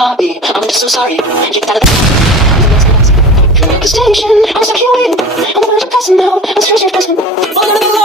copy. I'm just so sorry. Kicked out of the station. I'm stuck here waiting. On the verge of passing out. I'm stressed, person.